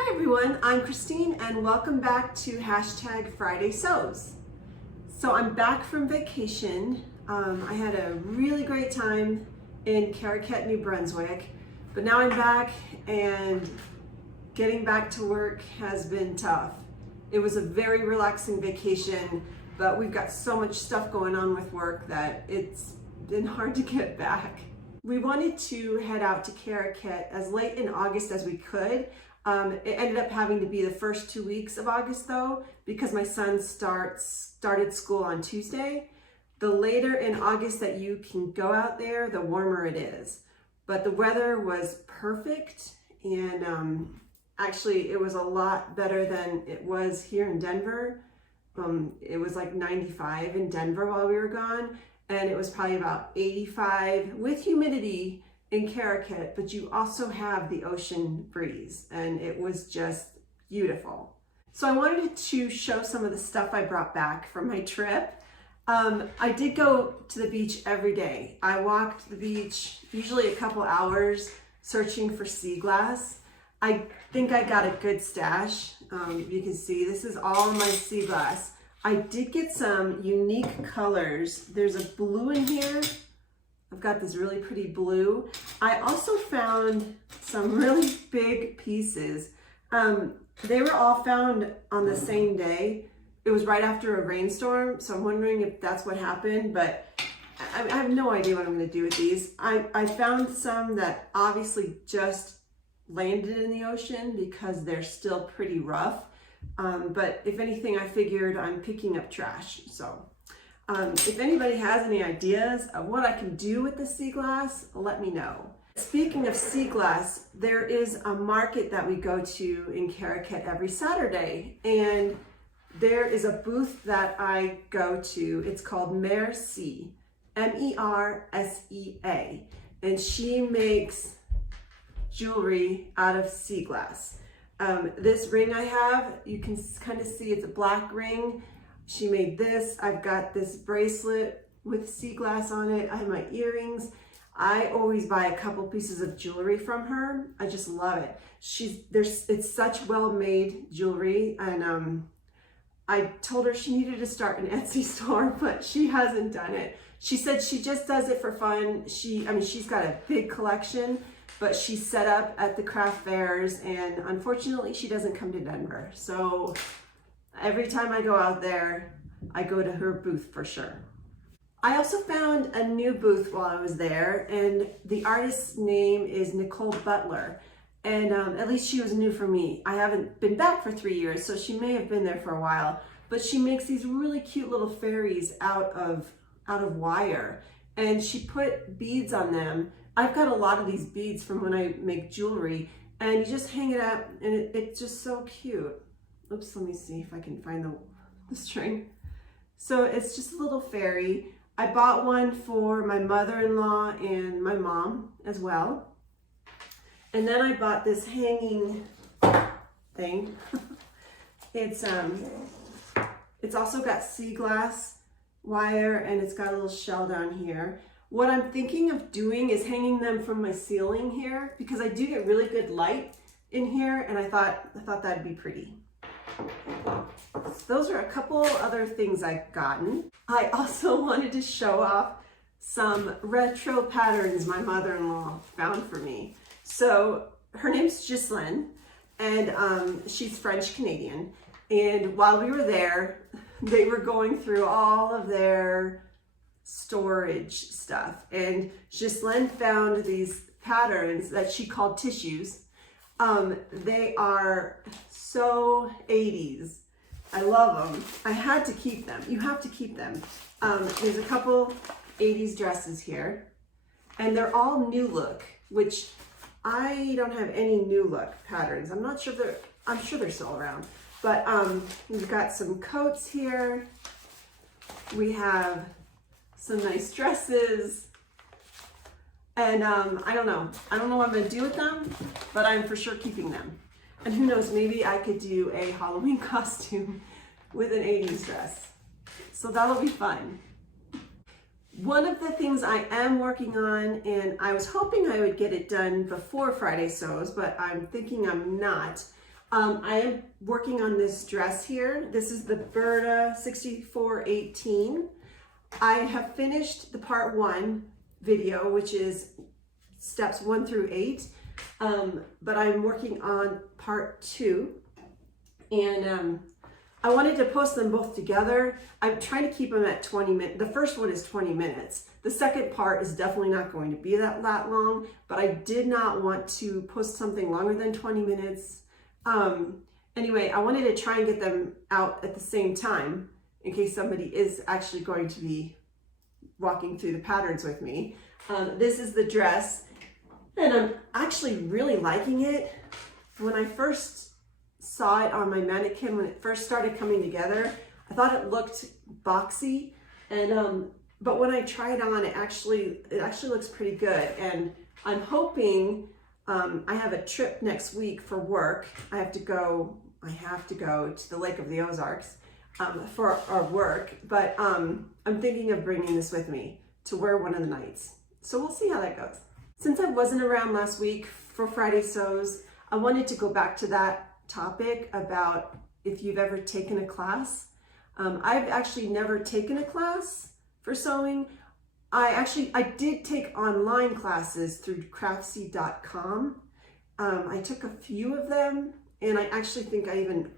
Hi everyone, I'm Christine and welcome back to #FridaySews. So I'm back from vacation. I had a really great time in Caracat, New Brunswick, but now I'm back and getting back to work has been tough. It was a very relaxing vacation, but we've got so much stuff going on with work that it's been hard to get back. We wanted to head out to Caracat as late in August as we could. It ended up having to be the first 2 weeks of August though, because my son started school on Tuesday. The later in August that you can go out there, the warmer it is. But the weather was perfect, and actually it was a lot better than it was here in Denver. It was like 95 in Denver while we were gone, and it was probably about 85 with humidity in Caracat, but you also have the ocean breeze, and it was just beautiful. So I wanted to show some of the stuff I brought back from my trip. I did go to the beach every day. I walked the beach usually a couple hours searching for sea glass. I think I got a good stash. You can see this is all my sea glass. I did get some unique colors. There's a blue in here. I've got this really pretty blue. I also found some really big pieces. They were all found on the same day. It was right after a rainstorm, so I'm wondering if that's what happened, but I have no idea what I'm gonna do with these. I found some that obviously just landed in the ocean because they're still pretty rough. But if anything, I figured I'm picking up trash, so. If anybody has any ideas of what I can do with the sea glass, let me know. Speaking of sea glass, there is a market that we go to in Caracat every Saturday, and there is a booth that I go to. It's called Mercia, M-E-R-S-E-A, and she makes jewelry out of sea glass. This ring I have, you can kind of see it's a black ring. She made this. I've got this bracelet with sea glass on it. I have my earrings. I always buy a couple pieces of jewelry from her. I just love it. It's such well-made jewelry, and I told her she needed to start an Etsy store, but she hasn't done it. She said she just does it for fun. She's got a big collection, but she's set up at the craft fairs, and unfortunately she doesn't come to Denver. So every time I go out there, I go to her booth for sure. I also found a new booth while I was there, and the artist's name is Nicole Butler. And at least she was new for me. I haven't been back for 3 years, so she may have been there for a while. But she makes these really cute little fairies out of wire, and she put beads on them. I've got a lot of these beads from when I make jewelry, and you just hang it up, and it's just so cute. Oops, let me see if I can find the string. So it's just a little fairy. I bought one for my mother-in-law and my mom as well. And then I bought this hanging thing. It's also got sea glass wire, and it's got a little shell down here. What I'm thinking of doing is hanging them from my ceiling here, because I do get really good light in here, and I thought that'd be pretty. So those are a couple other things I've gotten. I also wanted to show off some retro patterns my mother-in-law found for me. So her name's Ghislaine, and she's French-Canadian. And while we were there, they were going through all of their storage stuff. And Ghislaine found these patterns that she called tissues. They are so 80s. I love them. I had to keep them. You have to keep them. There's a couple 80s dresses here, and they're all new look, which I don't have any new look patterns. I'm sure they're still around, but we've got some coats here. We have some nice dresses. And I don't know what I'm gonna do with them, but I'm for sure keeping them. And who knows, maybe I could do a Halloween costume with an 80s dress. So that'll be fun. One of the things I am working on, and I was hoping I would get it done before FridaySews, but I'm thinking I'm not. I am working on this dress here. This is the Berta 6418. I have finished the part 1 video, which is steps 1 through 8, but I'm working on part 2, and I wanted to post them both together. I'm trying to keep them at 20 minutes. The first one is 20 minutes. The second part is definitely not going to be that long, but I did not want to post something longer than 20 minutes. Anyway, I wanted to try and get them out at the same time in case somebody is actually going to be walking through the patterns with me. This is the dress, and I'm actually really liking it. When I first saw it on my mannequin, when it first started coming together, I thought it looked boxy, and but when I try it on, it actually looks pretty good. And I'm hoping, I have a trip next week for work. I have to go to the Lake of the Ozarks for our work, but I'm thinking of bringing this with me to wear one of the nights. So we'll see how that goes. Since I wasn't around last week for Friday Sews, I wanted to go back to that topic about if you've ever taken a class. I've actually never taken a class for sewing. I did take online classes through craftsy.com. I took a few of them, and I actually think I even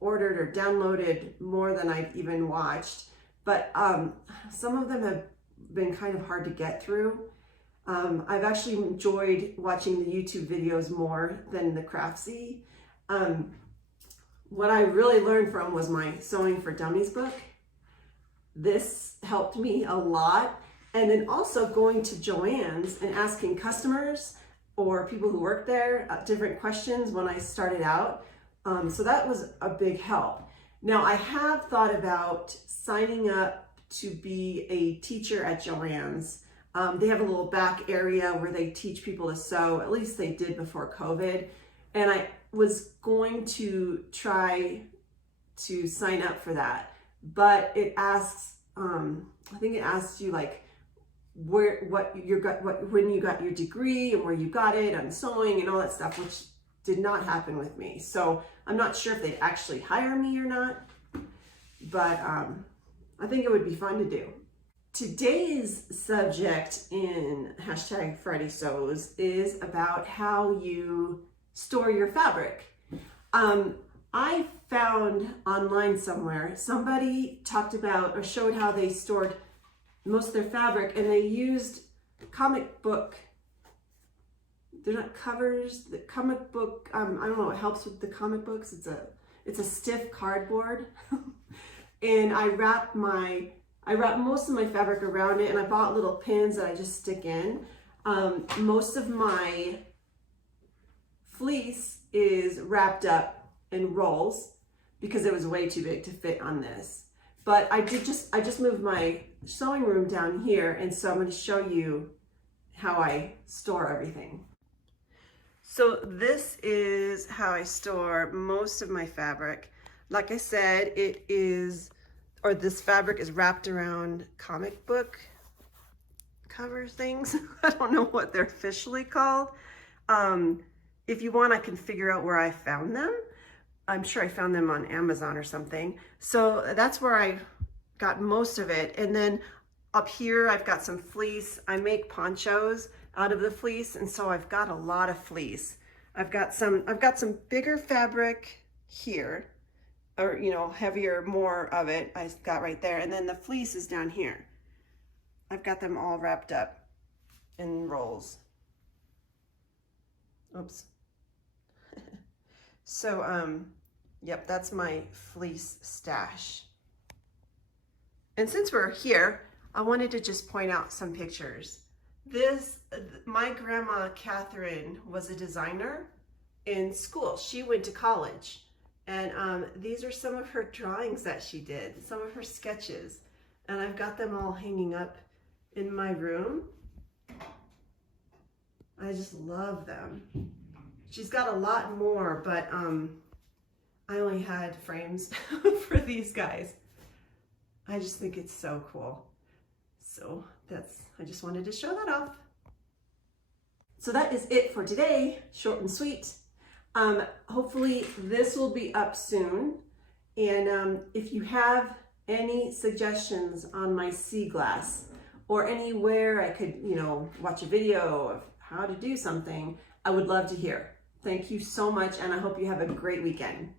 ordered or downloaded more than I've even watched, but some of them have been kind of hard to get through. I've actually enjoyed watching the YouTube videos more than the Craftsy. What I really learned from was my Sewing for Dummies book. This helped me a lot. And then also going to Joann's and asking customers or people who work there different questions when I started out. So that was a big help. Now I have thought about signing up to be a teacher at Joann's. They have a little back area where they teach people to sew. At least they did before COVID. And I was going to try to sign up for that, but it asks, I think it asks you like when you got your degree and where you got it on sewing and all that stuff, which did not happen with me. So I'm not sure if they'd actually hire me or not, but I think it would be fun to do. Today's subject in #FridaySews is about how you store your fabric. I found online somewhere, somebody talked about or showed how they stored most of their fabric, and they used comic book, they're not covers, the comic book, I don't know, it helps with the comic books. It's a stiff cardboard. And I wrapped most of my fabric around it, and I bought little pins that I just stick in. Most of my fleece is wrapped up in rolls because it was way too big to fit on this. But I just moved my sewing room down here, and so I'm going to show you how I store everything. So this is how I store most of my fabric. Like I said, this fabric is wrapped around comic book cover things. I don't know what they're officially called. If you want, I can figure out where I found them. I'm sure I found them on Amazon or something. So that's where I got most of it. And then up here, I've got some fleece. I make ponchos out of the fleece, and so I've got a lot of fleece. I've got some bigger fabric here, or heavier, more of it I got right there. And then the fleece is down here. I've got them all wrapped up in rolls. Oops. So, yep, that's my fleece stash. And since we're here, I wanted to just point out some pictures. My grandma, Catherine, was a designer in school. She went to college. And these are some of her drawings that she did, some of her sketches. And I've got them all hanging up in my room. I just love them. She's got a lot more, but I only had frames for these guys. I just think it's so cool. So I just wanted to show that off. So that is it for today, short and sweet. Hopefully this will be up soon. And if you have any suggestions on my sea glass or anywhere I could, watch a video of how to do something, I would love to hear. Thank you so much, and I hope you have a great weekend.